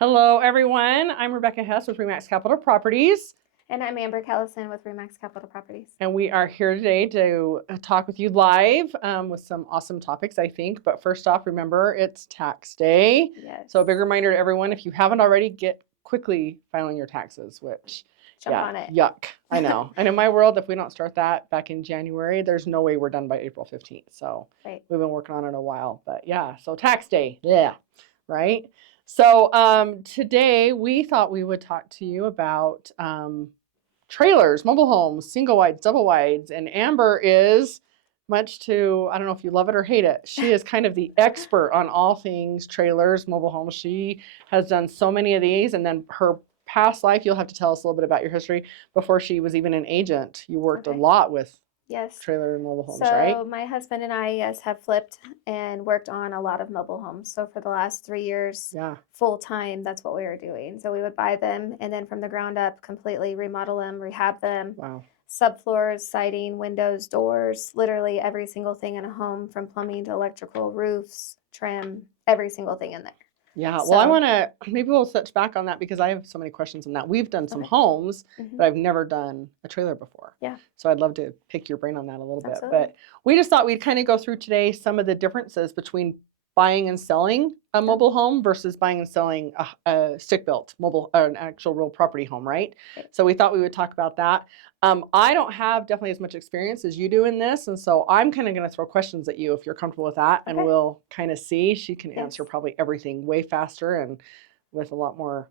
Hello, everyone. I'm Rebecca Hess with REMAX Capitol Properties. And I'm Amber Callison with REMAX Capitol Properties. And we are here today to talk with you live with some awesome topics, I think. But first off, remember, it's tax day. Yes. So a big reminder to everyone, if you haven't already, get quickly filing your taxes, which, Jump on it. yuck. I know. And in my world, if we don't start that back in January, there's no way we're done by April 15th. So Right. we've been working on it a while. But yeah, so tax day. Yeah, right? So today we thought we would talk to you about trailers, mobile homes, single wides, double wides, and Amber is much to, I don't know if you love it or hate it, she is kind of the expert on all things trailers, mobile homes. She has done so many of these, and then her past life, you'll have to tell us a little bit about your history. Before she was even an agent, you worked a lot with Yes. trailer and mobile homes, right? So my husband and I, yes, have flipped and worked on a lot of mobile homes. So for the last 3 years, full time, that's what we were doing. So we would buy them and then from the ground up, completely remodel them, rehab them. Wow. Subfloors, siding, windows, doors, literally every single thing in a home, from plumbing to electrical, roofs, trim, every single thing in there. Yeah, well, I want to, maybe we'll touch back on that because I have so many questions on that. We've done some homes, but I've never done a trailer before. Yeah. So I'd love to pick your brain on that a little bit. Absolutely. But we just thought we'd kind of go through today some of the differences between buying and selling a mobile home versus buying and selling a stick-built mobile, or an actual real property home, right? So we thought we would talk about that. I don't have definitely as much experience as you do in this, and so I'm kind of going to throw questions at you if you're comfortable with that, and we'll kind of see. She can answer probably everything way faster and with a lot more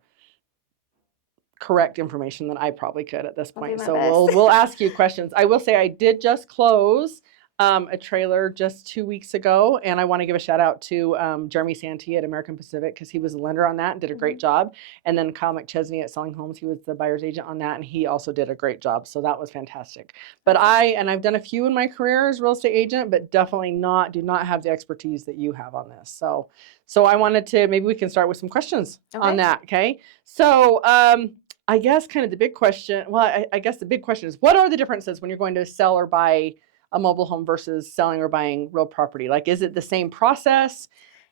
correct information than I probably could at this point. So we'll ask you questions. I will say I did just close a trailer just 2 weeks ago, and I want to give a shout out to Jeremy Santee at American Pacific because he was a lender on that and did a great job. And then Kyle McChesney at Selling Homes, he was the buyer's agent on that, and he also did a great job. So that was fantastic. But I've done a few in my career as a real estate agent, but definitely do not have the expertise that you have on this. So I wanted to, maybe we can start with some questions on that. Okay. So I guess kind of the big question, well, I guess the big question is, what are the differences when you're going to sell or buy a mobile home versus selling or buying real property? Like, is it the same process?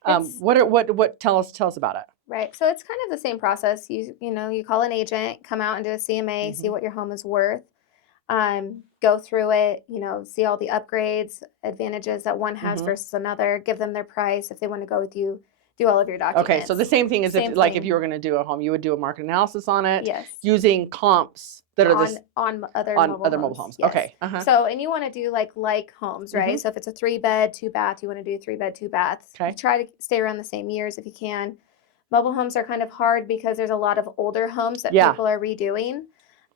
Tell us about it. Right. So it's kind of the same process. You call an agent, come out and do a CMA, see what your home is worth, go through it, see all the upgrades, advantages that one has versus another, give them their price. If they want to go with you, do all of your documents. Okay, so the same thing as if you were going to do a home, you would do a market analysis on it. Yes. Using comps that are on other mobile homes. Yes. Okay. So, and you want to do like homes, right? So if it's a 3-bed, 2-bath, you want to do 3-bed, 2-baths. Okay. You try to stay around the same years if you can. Mobile homes are kind of hard because there's a lot of older homes that people are redoing.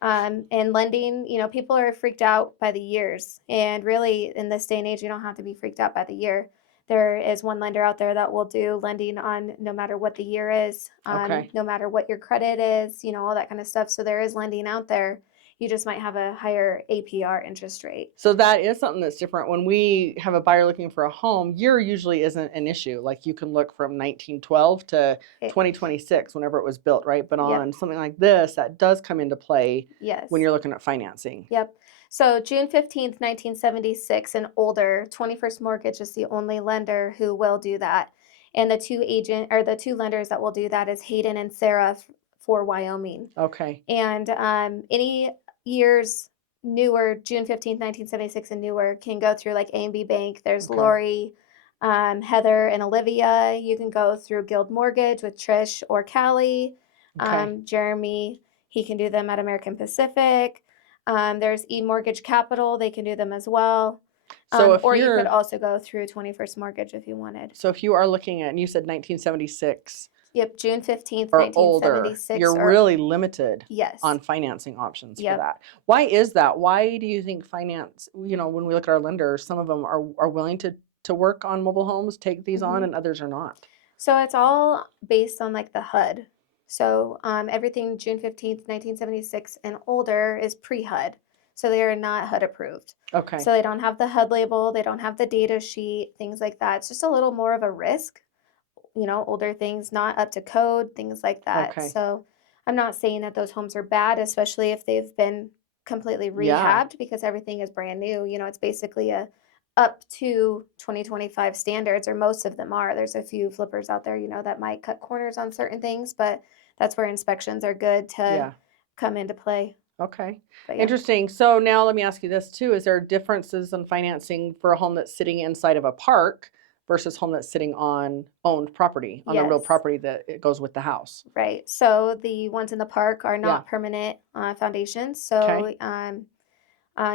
And lending, people are freaked out by the years. And really, in this day and age, you don't have to be freaked out by the year. There is one lender out there that will do lending on no matter what the year is, no matter what your credit is, all that kind of stuff. So there is lending out there. You just might have a higher APR interest rate. So that is something that's different. When we have a buyer looking for a home, year usually isn't an issue. Like you can look from 1912 to 2026, whenever it was built, right? But on something like this, that does come into play when you're looking at financing. Yep. So June 15th, 1976 and older, 21st Mortgage is the only lender who will do that. And the two lenders that will do that is Hayden and Sarah for Wyoming. Okay. And any years newer, June 15th, 1976 and newer, can go through like A&B Bank. There's Lori, Heather, and Olivia. You can go through Guild Mortgage with Trish or Callie. Jeremy, he can do them at American Pacific. There's eMortgage Capital. They can do them as well. So or you could also go through 21st Mortgage if you wanted. So if you are looking at, and you said 1976. Yep, June 15th, or 1976. Older, you're really limited on financing options for that. Why is that? Why do you think finance, when we look at our lenders, some of them are willing to work on mobile homes, take these on, and others are not? So it's all based on like the HUD. So everything June 15th, 1976 and older is pre-HUD. So they are not HUD approved. Okay. So they don't have the HUD label. They don't have the data sheet, things like that. It's just a little more of a risk. Older things, not up to code, things like that. Okay. So I'm not saying that those homes are bad, especially if they've been completely rehabbed because everything is brand new. It's basically a up to 2025 standards, or most of them are. There's a few flippers out there, that might cut corners on certain things, but that's where inspections are good to Yeah. come into play. Okay. But yeah. Interesting. So now let me ask you this too. Is there differences in financing for a home that's sitting inside of a park versus home that's sitting on owned property, on the real Yes. property that it goes with the house? Right. So the ones in the park are Yeah. not permanent foundations. Okay. So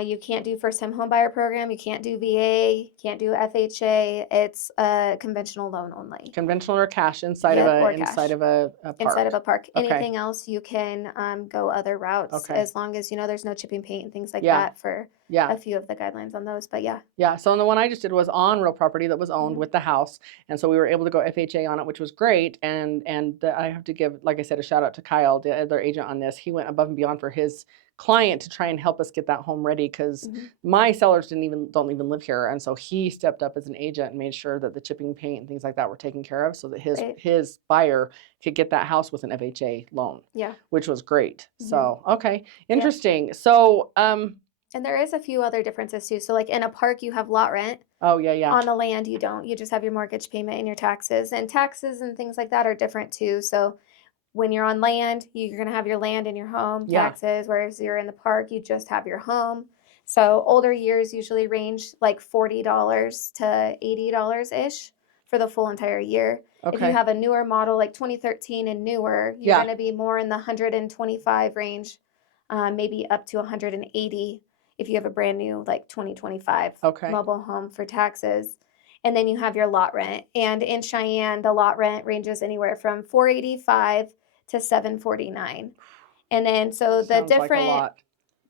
you can't do first time home buyer program. You can't do VA. Can't do FHA. It's a conventional loan only. Conventional or cash inside of Yep, a or inside cash. of a Inside of park. a park. Okay. Anything else, you can go other routes Okay. as long as there's no chipping paint and things like Yeah. that for Yeah. a few of the guidelines on those. But yeah. Yeah. So the one I just did was on real property that was owned Mhm. with the house, and so we were able to go FHA on it, which was great. I have to give, like I said, a shout out to Kyle, the other agent on this. He went above and beyond for his client to try and help us get that home ready because Mhm. my sellers don't even live here, and so he stepped up as an agent and made sure that the chipping paint and things like that were taken care of, so that Right. his buyer could get that house with an FHA loan. Yeah. Which was great. Mhm. So okay, Yep. interesting. So And there is a few other differences too. So like in a park, you have lot rent. oh yeah. On the land, you don't. You just have your mortgage payment and your taxes. And taxes and things like that are different too. So when you're on land, you're going to have your land and your home Yeah. taxes, whereas you're in the park, you just have your home. So older years usually range like $40 to $80 ish for the full entire year. If you Okay. have a newer model like 2013 and newer, you're Yeah. going to be more in the 125 range, maybe up to 180 if you have a brand new like 2025 Okay. mobile home for taxes. And then you have your lot rent. And in Cheyenne, the lot rent ranges anywhere from $485 to $749. And then so the Sounds like a different lot.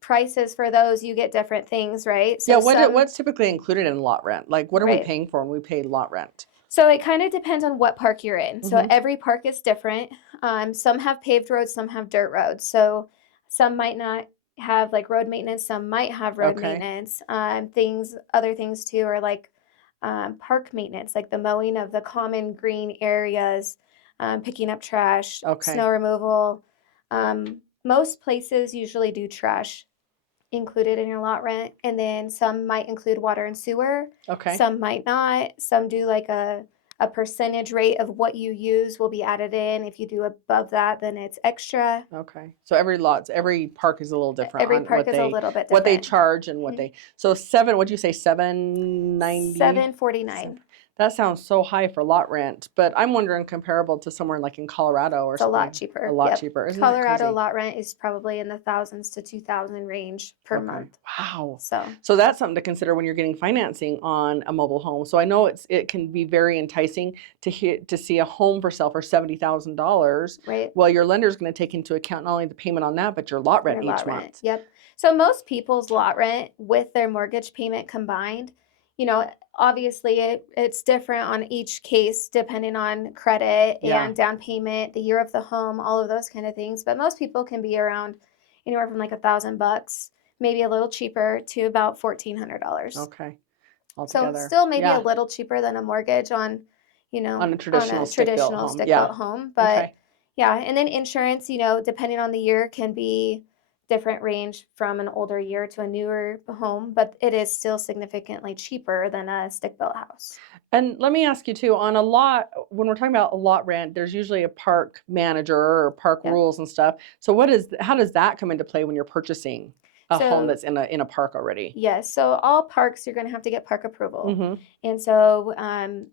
prices for those, you get different things, right? Yeah, So what's typically included in lot rent? Like what are we right. paying for when we pay lot rent? So it kind of depends on what park you're in. So Mhm. every park is different. Some have paved roads, some have dirt roads. So some might not have like road maintenance, some might have road Okay. maintenance. Other things too are like park maintenance, like the mowing of the common green areas, picking up trash, Okay. snow removal. Most places usually do trash included in your lot rent, and then some might include water and sewer. Okay. Some might not. Some do like a percentage rate of what you use will be added in. If you do above that, then it's extra. Okay. So every park is a little different Every on park is a little bit what they different. charge and what Mhm. they. So what'd you say, 790? $749. That sounds so high for lot rent, but I'm wondering comparable to somewhere like in Colorado or It's a lot something. cheaper. A lot Yep. cheaper. Isn't that Colorado crazy? lot rent is probably in the thousands to 2,000 range per Okay. month. Wow. So So that's something to consider when you're getting financing on a mobile home. So I know it can be very enticing to see a home for sale for $70,000. right. Well, your lender's going to take into account not only the payment on that, but your lot rent Your each lot rent. month. Yep. So most people's lot rent with their mortgage payment combined, obviously it's different on each case depending on credit Yeah. and down payment, the year of the home, all of those kind of things. But most people can be around anywhere from like $1,000, maybe a little cheaper to about $1,400. Okay. So Altogether. still maybe Yeah. a little cheaper than a mortgage on, On a traditional stick-built home. stick-built Yeah. home. But Okay. yeah, and then insurance, depending on the year can be different range from an older year to a newer home, but it is still significantly cheaper than a stick-built house. And let me ask you too, on a lot, when we're talking about a lot rent, there's usually a park manager or park Yeah. rules and stuff. So how does that come into play when you're purchasing a home So that's in a park already? yes, so all parks you're going to have to get park approval. Mm-hmm. And so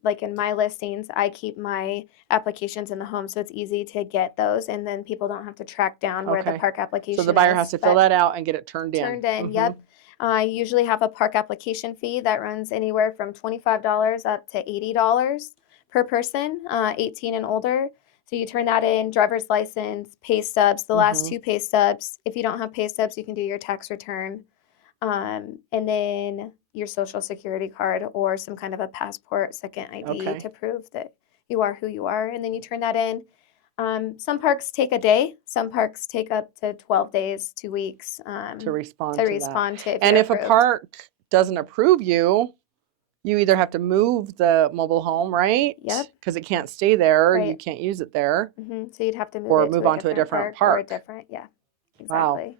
like in my listings, I keep my applications in the home so it's easy to get those, and then people don't have to track down where the Okay. park application So the buyer is. has to fill But that out and get it turned in. turned in, Mhm. yep. I usually have a park application fee that runs anywhere from $25 up to $80 per person, 18 and older. So you turn that in, driver's license, pay stubs, the last Mhm. 2 pay stubs. If you don't have pay stubs, you can do your tax return. And then your social security card or some kind of a passport, second ID Okay. to prove that you are who you are. And then you turn that in. Some parks take a day. Some parks take up to 12 days, 2 weeks To respond to to that. respond to if And you're if a approved. park doesn't approve you, you either have to move the mobile home, right? Yep. Because it can't stay there. You Right. can't use it there. So you'd have to move Or it move to a on to a different park or a park. different, yeah, Wow. exactly. Yep.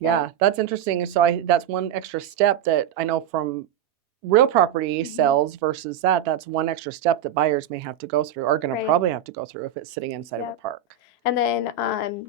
Yeah, that's interesting. So that's one extra step that I know from real property Mhm. sells versus that's one extra step that buyers may have to go through, are going to Right. probably have to go through if it's sitting inside of a Yep. park. And then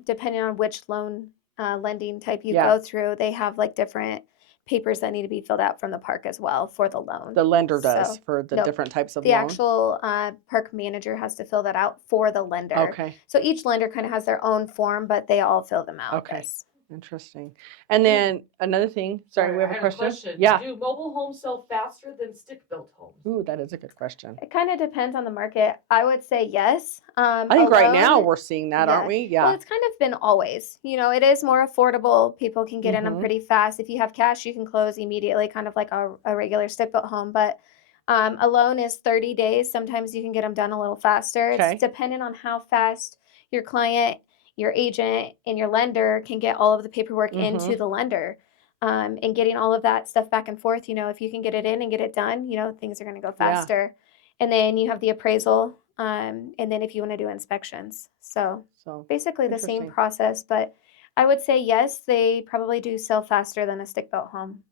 depending on which loan lending type you Yeah. go through, they have like different papers that need to be filled out from the park as well for the loan. The lender does So for the nope, different types of the loan. actual park manager has to fill that out for the lender. Okay. So each lender kind of has their own form, but they all fill them out. Okay. Yes. Interesting. And then another thing, sorry, we have I a had question. Yeah. Do mobile homes sell faster than stick-built homes? Ooh, that is a good question. It kind of depends on the market. I would say yes. I think right now Alone, we're seeing that, aren't we? Well, Yeah. it's kind of been always. It is more affordable. People can get in them Mhm. pretty fast. If you have cash, you can close immediately, kind of like a regular stick-built home. But a loan is 30 days. Sometimes you can get them done a little faster. It's Okay. dependent on how fast your client, your agent, and your lender can get all of the paperwork into Mhm. the lender. And getting all of that stuff back and forth, if you can get it in and get it done, things are going to go Yeah. faster. And then you have the appraisal, and then if you want to do inspections. So So basically the same interesting. process, but I would say yes, they probably do sell faster than a stick-built home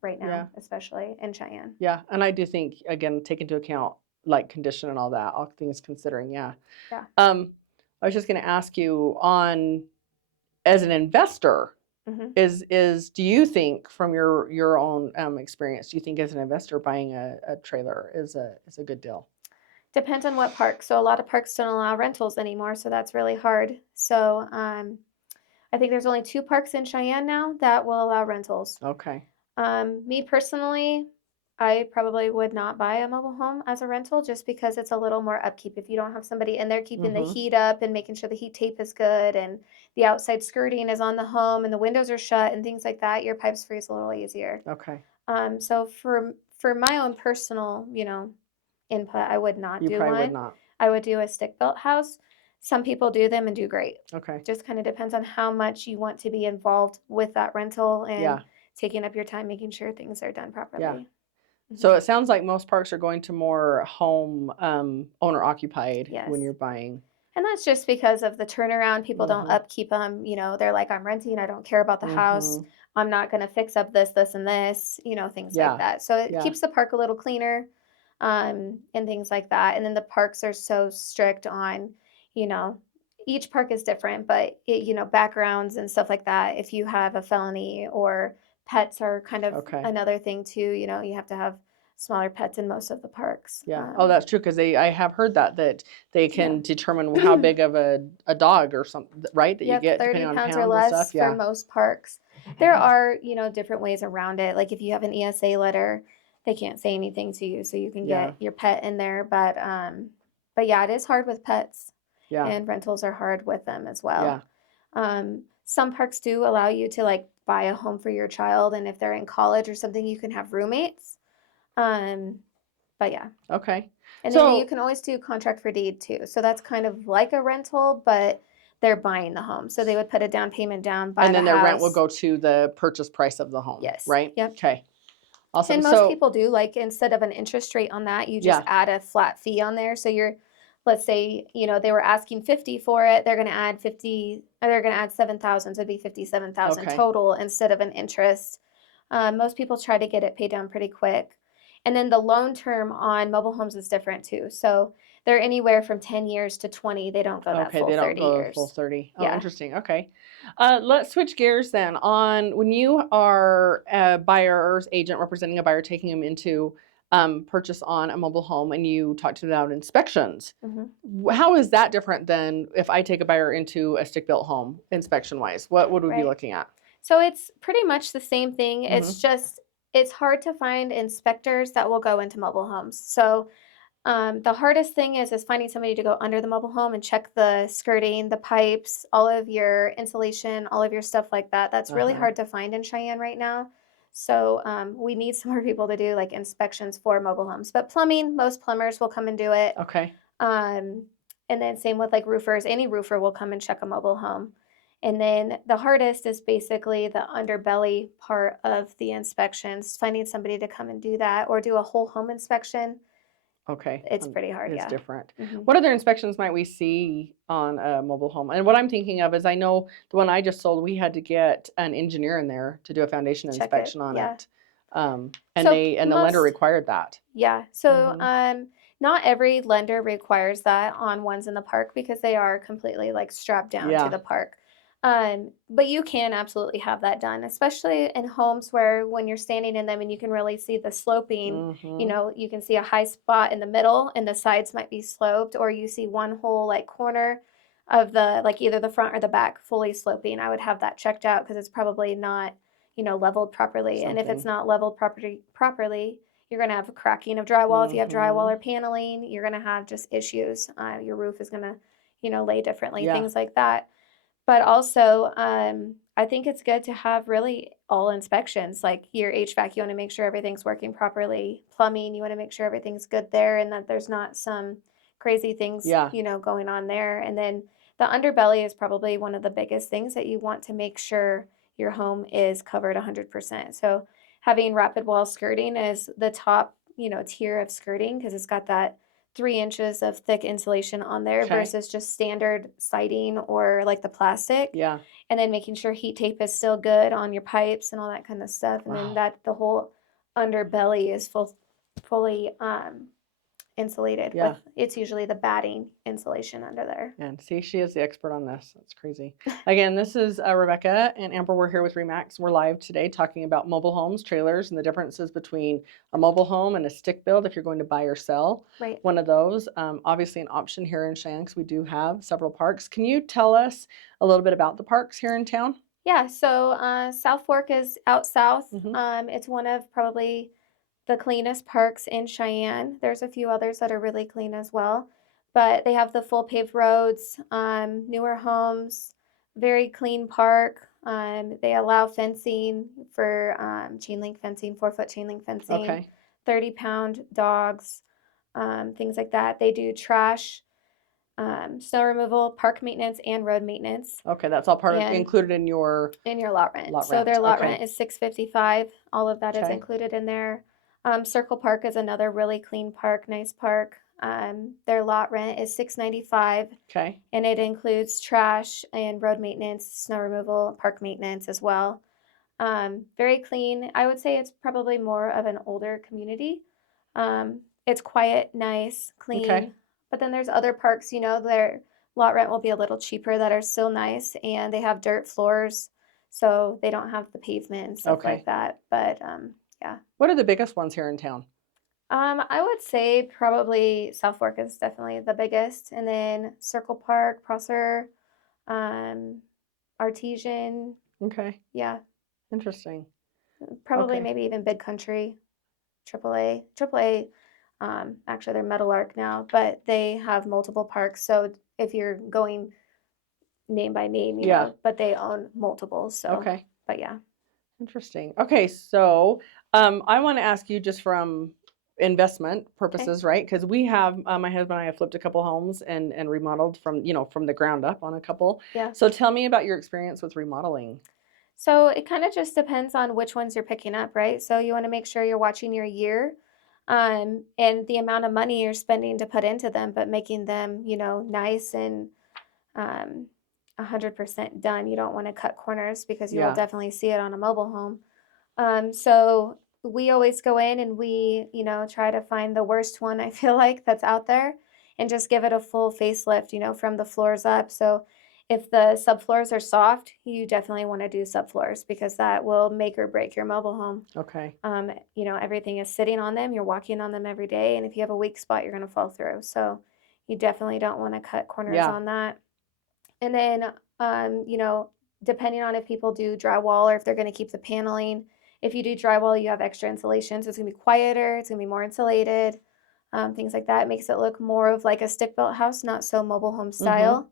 right now, Yeah. especially in Cheyenne. Yeah. And I do think, again, take into account like condition and all that, all things considering. Yeah. Yeah. I was just going to ask you on, as an investor, hmm do you think from your own experience, do you think as an investor buying a trailer is a good deal? Depends on what park. So a lot of parks don't allow rentals anymore, so that's really hard. So I think there's only 2 parks in Cheyenne now that will allow rentals. Okay. Me personally, I probably would not buy a mobile home as a rental just because it's a little more upkeep. If you don't have somebody in there keeping the Mhm. heat up and making sure the heat tape is good and the outside skirting is on the home and the windows are shut and things like that, your pipes freeze a little easier. Okay. So for my own personal, input, I would not You do probably would one. not. I would do a stick built house. Some people do them and do great. Okay. Just kind of depends on how much you want to be involved with that rental and Yeah. taking up your time making sure things are done properly. So Mhm. it sounds like most parks are going to more home owner occupied when Yes. you're buying. And that's just because of the turnaround. People don't Mhm. upkeep them. They're like, I'm renting. I don't care about the house. Mhm. I'm not going to fix up this, and this, things like Yeah. that. So it Yeah. keeps the park a little cleaner, and things like that. And then the parks are so strict on, you know, each park is different, but backgrounds and stuff like that. If you have a felony or pets are kind of Okay. another thing too. You have to have smaller pets in most of the parks. Yeah. Oh, that's true because I have heard that they can determine how big of a dog or something, right? That you Yep, get 30 depending on pounds or pounds and less stuff. for Yeah. most parks. There are, different ways around it. Like if you have an ESA letter, they can't say anything to you, so you can Yeah. get your pet in there. But yeah, it is hard with pets, Yeah. and rentals are hard with them as well. Yeah. Some parks do allow you to like buy a home for your child, and if they're in college or something, you can have roommates. Um, but yeah. Okay. And then you So can always do contract for deed too. So that's kind of like a rental, but they're buying the home. So they would put a down payment down, buy and the then their rent will house. go to the purchase price of the home, Yes. right? Yep. Okay. Awesome. And most So people do like instead of an interest rate on that, you just yeah. add a flat fee on there. So let's say, they were asking 50 for it, they're going to add 50, or they're going to add 7,000, so it'd be 57,000 Okay. total instead of an interest. Most people try to get it paid down pretty quick. And then the loan term on mobile homes is different too. So they're anywhere from 10 years to 20. They don't go that Okay, full they don't 30 go years. full 30. Oh, Yeah. interesting. Okay. Let's switch gears then. On when you are a buyer's agent representing a buyer taking them into purchase on a mobile home and you talk to them about inspections, how is that different than if I take a buyer into a stick-built home inspection wise? What would we be Right. looking at? So it's pretty much the same thing. Mhm. It's just, it's hard to find inspectors that will go into mobile homes. So the hardest thing is finding somebody to go under the mobile home and check the skirting, the pipes, all of your insulation, all of your stuff like that. That's really Uh-huh. hard to find in Cheyenne right now. So we need some more people to do like inspections for mobile homes. But plumbing, most plumbers will come and do it. Okay. Um, and then same with like roofers. Any roofer will come and check a mobile home. And then the hardest is basically the underbelly part of the inspections, finding somebody to come and do that or do a whole home inspection. Okay. It's pretty hard, It's yeah. different. Mhm. What other inspections might we see on a mobile home? And what I'm thinking of is I know the one I just sold, we had to get an engineer in there to do a foundation Check it, inspection on yeah. it. And So the lender most- required that. Yeah. So Mhm. not every lender requires that on ones in the park because they are completely like strapped down to Yeah. the park. But you can absolutely have that done, especially in homes where when you're standing in them and you can really see the sloping, you Mhm. know, you can see a high spot in the middle and the sides might be sloped, or you see one whole like corner of the like either the front or the back fully sloping. I would have that checked out because it's probably not, you know, leveled properly. And if it's Something. not leveled properly, you're going to have a cracking of drywall. If you have drywall Mhm. or paneling, you're going to have just issues. Your roof is going to, you know, lay differently, Yeah. things like that. But also, I think it's good to have really all inspections. Like your HVAC, you want to make sure everything's working properly. Plumbing, you want to make sure everything's good there and that there's not some crazy things, Yeah. you know, going on there. And then the underbelly is probably one of the biggest things that you want to make sure your home is covered 100%. So having rapid wall skirting is the top, you know, tier of skirting because it's got that 3 inches of thick insulation on there Okay. versus just standard siding or like the plastic. Yeah. And then making sure heat tape is still good on your pipes and all that kind of stuff. And then Wow. that the whole underbelly is fully insulated Yeah. with it's usually the batting insulation under there. And see, she is the expert on this. That's crazy. Again, this is Rebecca and Amber. We're here with REMAX. We're live today talking about mobile homes, trailers, and the differences between a mobile home and a stick build if you're going to buy or sell Right. one of those. Obviously an option here in Cheyenne because we do have several parks. Can you tell us a little bit about the parks here in town? Yeah, so South Fork is out south. Mhm. It's one of probably the cleanest parks in Cheyenne. There's a few others that are really clean as well, but they have the full paved roads, newer homes, very clean park. They allow fencing for chain link fencing, 4-foot chain link fencing, Okay. 30-pound dogs, things like that. They do trash, snow removal, park maintenance, and road maintenance. Okay, that's all part of And included in your in your lot rent. lot So rent. their lot Okay. rent is $655. All of that is Okay. included in there. Circle Park is another really clean park, nice park. Their lot rent is $695, Okay. and it includes trash and road maintenance, snow removal, park maintenance as well. Very clean. I would say it's probably more of an older community. It's quiet, nice, clean. Okay. But then there's other parks, you know, their lot rent will be a little cheaper that are still nice and they have dirt floors, so they don't have the pavement and stuff Okay. like that. But yeah. What are the biggest ones here in town? I would say probably South Fork is definitely the biggest, and then Circle Park, Prosser, um, Artesian, Okay. yeah, Interesting. probably Okay. maybe even Big Country, AAA. Actually, they're Meadowlark now, but they have multiple parks. So if you're going name by name, you Yeah. know, but they own multiples. So, Okay. but yeah. Interesting. Okay, so I want to ask you just from investment purposes, right? Because we have my husband and I have flipped a couple homes and remodeled from from the ground up on a couple. Yeah. So tell me about your experience with remodeling. So it kind of just depends on which ones you're picking up, right? So you want to make sure you're watching your year, and the amount of money you're spending to put into them, but making them, you know, nice and um, 100% done. You don't want to cut corners because you will Yeah. definitely see it on a mobile home. So we always go in and we, you know, try to find the worst one I feel like that's out there and just give it a full facelift, you know, from the floors up. So if the subfloors are soft, you definitely want to do subfloors because that will make or break your mobile home. Okay. You know, everything is sitting on them, you're walking on them every day, and if you have a weak spot, you're going to fall through. So you definitely don't want to cut corners Yeah. on that. And then, you know, depending on if people do drywall or if they're going to keep the paneling. If you do drywall, you have extra insulation, so it's going to be quieter, it's going to be more insulated, things like that. It makes it look more of like a stick-built house, not so mobile home style.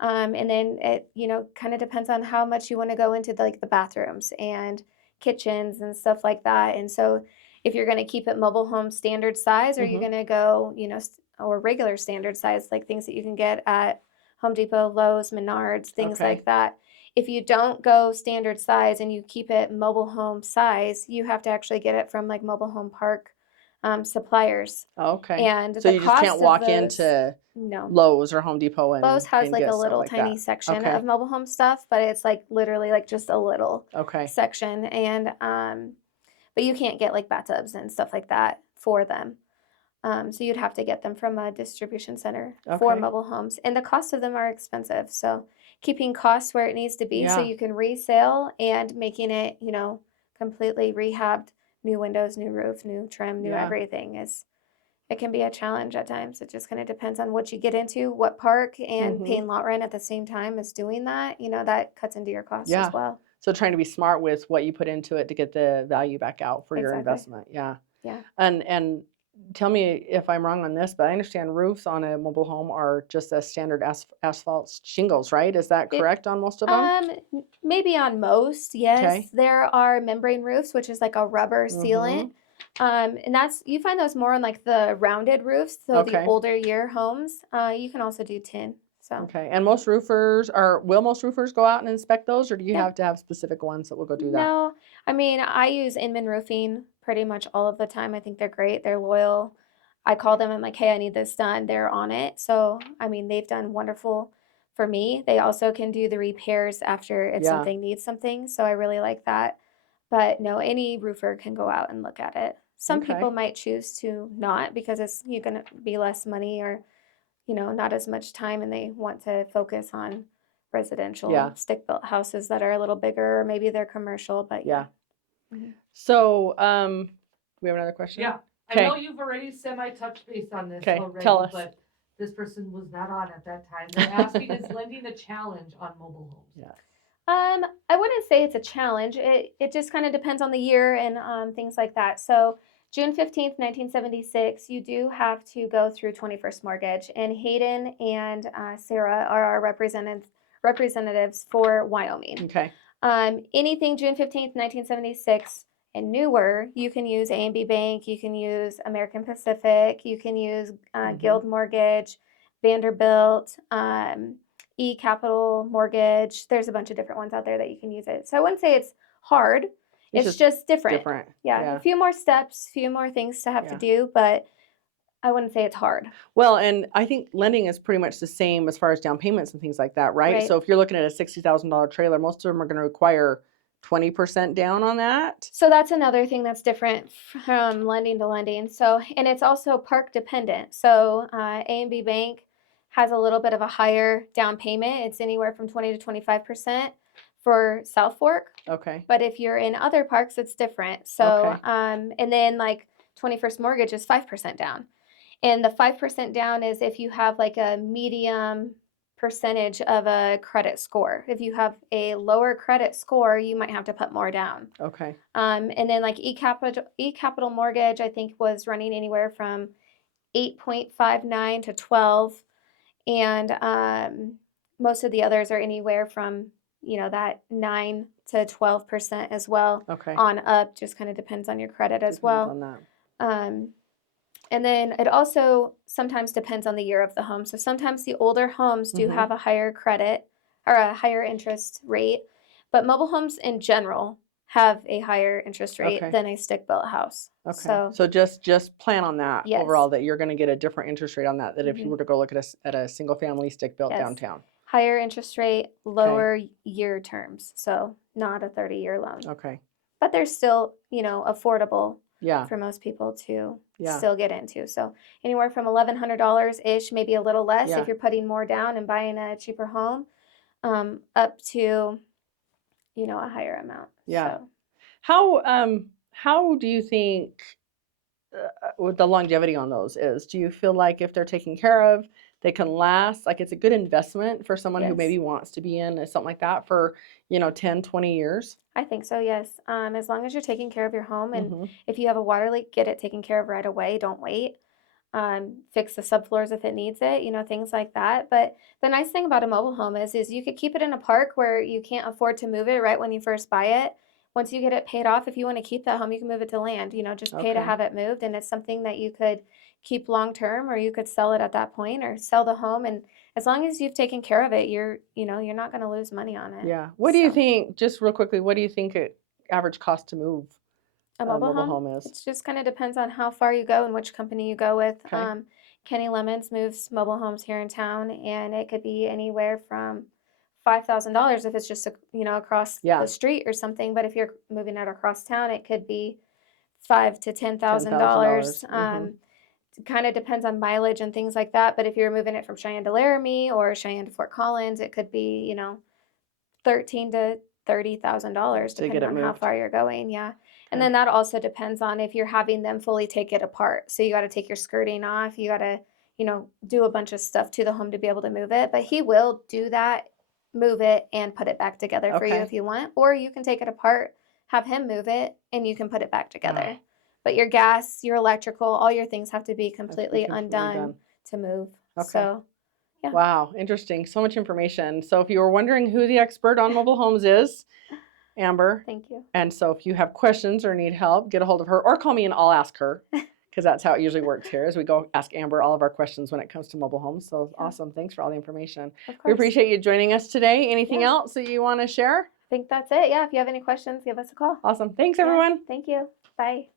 And then it, you know, kind of depends on how much you want to go into like the bathrooms and kitchens and stuff like that. And so if you're going to keep it mobile home standard size, or you're going to go, you know, or regular standard size, like things that you can get at Home Depot, Lowe's, Menards, things Okay. like that. If you don't go standard size and you keep it mobile home size, you have to actually get it from like mobile home park suppliers. Okay. And So the you just cost can't of walk those, into no. Lowe's or Home Depot Lowe's has and like get a stuff little like tiny that. section Okay. of mobile home stuff, but it's like literally like just a little Okay. section. And but you can't get like bathtubs and stuff like that for them. So you'd have to get them from a distribution center for Okay. mobile homes, and the cost of them are expensive. So keeping costs where it needs to be so Yeah. you can resale and making it, completely rehabbed, new windows, new roof, new trim, new Yeah. everything it can be a challenge at times. It just kind of depends on what you get into, what park, and Mhm. paying lot rent at the same time as doing that. That cuts into your costs Yeah. as well. So trying to be smart with what you put into it to get the value back out for your Exactly. investment. Yeah. Yeah. And tell me if I'm wrong on this, but I understand roofs on a mobile home are just a standard asphalt shingles, right? Is that It, correct on most of them? maybe on most, yes. Okay. There are membrane roofs, which is like a rubber sealant. Mhm. And you find those more on like the rounded roofs, so the Okay. older year homes. You can also do tin. So Okay. And will most roofers go out and inspect those, or do you yeah. have to have specific ones that will go do that? No, I mean, I use Inman Roofing pretty much all of the time. I think they're great. They're loyal. I call them. I'm like, hey, I need this done. They're on it. So, I mean, they've done wonderful for me. They also can do the repairs after if Yeah. something needs something. So I really like that. But no, any roofer can go out and look at it. Some people Okay. might choose to not because you're going to be less money or, not as much time and they want to focus on residential Yeah. stick-built houses that are a little bigger, or maybe they're commercial, but Yeah. Mhm. So, we have another question? Yeah, I Okay. know you've already Okay, semi-touched base on this tell already, us. but this person was not on at that time. They're asking, is lending a challenge on mobile homes? Yeah. I wouldn't say it's a challenge. It just kind of depends on the year and things like that. So June 15th, 1976, you do have to go through 21st Mortgage, and Hayden and Sarah are our representatives for Wyoming. Okay. Anything June 15th, 1976 and newer, you can use A&B Bank, you can use American Pacific, you can use Mhm. Guild Mortgage, Vanderbilt, Capitol Mortgage. There's a bunch of different ones out there that you can use it. So I wouldn't say it's hard. It's just different. Different. Yeah, Yeah. a few more steps, a few more things to have to Yeah. do, but I wouldn't say it's hard. Well, and I think lending is pretty much the same as far as down payments and things like that, right? Right. So if you're looking at a $60,000 trailer, most of them are going to require 20% down on that. So that's another thing that's different from lending to lending. So, and it's also park dependent. So A&B Bank has a little bit of a higher down payment. It's anywhere from 20 to 25% for South Fork. Okay. But if you're in other parks, it's different. So, Okay. And then like 21st Mortgage is 5% down. And the 5% down is if you have like a medium percentage of a credit score. If you have a lower credit score, you might have to put more down. Okay. And then like eCapital Mortgage, I think was running anywhere from 8.59 to 12, and most of the others are anywhere from that 9 to 12% as well. Okay. On up, just kind of depends on your credit as Depends well. on that. And then it also sometimes depends on the year of the home. So sometimes the older homes do Mhm. have a higher credit or a higher interest rate, but mobile homes in general have a higher interest rate Okay. than a stick-built house. Okay. So So just plan on that Yes. overall, that you're going to get a different interest rate on that if you Mhm. were to go look at a single family stick built Yes. downtown. higher interest rate, lower year terms. So not a 30-year loan. Okay. But they're still, affordable Yeah. for most people to Yeah. still get into. So anywhere from $1,100 ish, maybe a little less Yeah. if you're putting more down and buying a cheaper home, up to a higher amount. Yeah. So How do you think what the longevity on those is? Do you feel like if they're taken care of, they can last? Like it's a good investment for someone who Yes. maybe wants to be in something like that for 10, 20 years? I think so, yes. As long as you're taking care of your home, and Mhm. if you have a water leak, get it taken care of right away. Don't wait. Fix the subfloors if it needs it, things like that. But the nice thing about a mobile home is you could keep it in a park where you can't afford to move it right when you first buy it. Once you get it paid off, if you want to keep that home, you can move it to land. Just pay to Okay. have it moved, and it's something that you could keep long term, or you could sell it at that point, or sell the home. And as long as you've taken care of it, you're not going to lose money on it. Yeah. What do you So, think, just real quickly, what do you think average cost to move a a mobile mobile home, home is? it just kind of depends on how far you go and which company you go with. Okay. Kenny Lemons moves mobile homes here in town, and it could be anywhere from $5,000 if it's just across Yeah. the street or something. But if you're moving it across town, it could be $5,000 to $10,000. Mhm. Kind of depends on mileage and things like that. But if you're moving it from Cheyenne to Laramie or Cheyenne to Fort Collins, it could be, you know, $13,000 to $30,000 To get depending it on how moved. far you're going. Yeah. And Okay. then that also depends on if you're having them fully take it apart. So you got to take your skirting off. You got to, you know, do a bunch of stuff to the home to be able to move it. But he will do that, move it, and put it back together for you Okay. if you want. Or you can take it apart, have him move it, and you can put it back together. Wow. But your gas, your electrical, all your things have to be Have to be completely completely undone done. to move. Okay. So, yeah. Wow, interesting. So much information. So if you were wondering who the expert on mobile homes is, Amber. Thank you. And so if you have questions or need help, get a hold of her or call me and I'll ask her, because that's how it usually works here, is we go ask Amber all of our questions when it comes to mobile homes. So Yeah. awesome. Thanks for all the information. Of We course. appreciate you joining us today. Anything Yeah. else that you want to share? I think that's it. Yeah. If you have any questions, give us a call. Awesome. Thanks, Yeah. everyone. Thank you. Bye.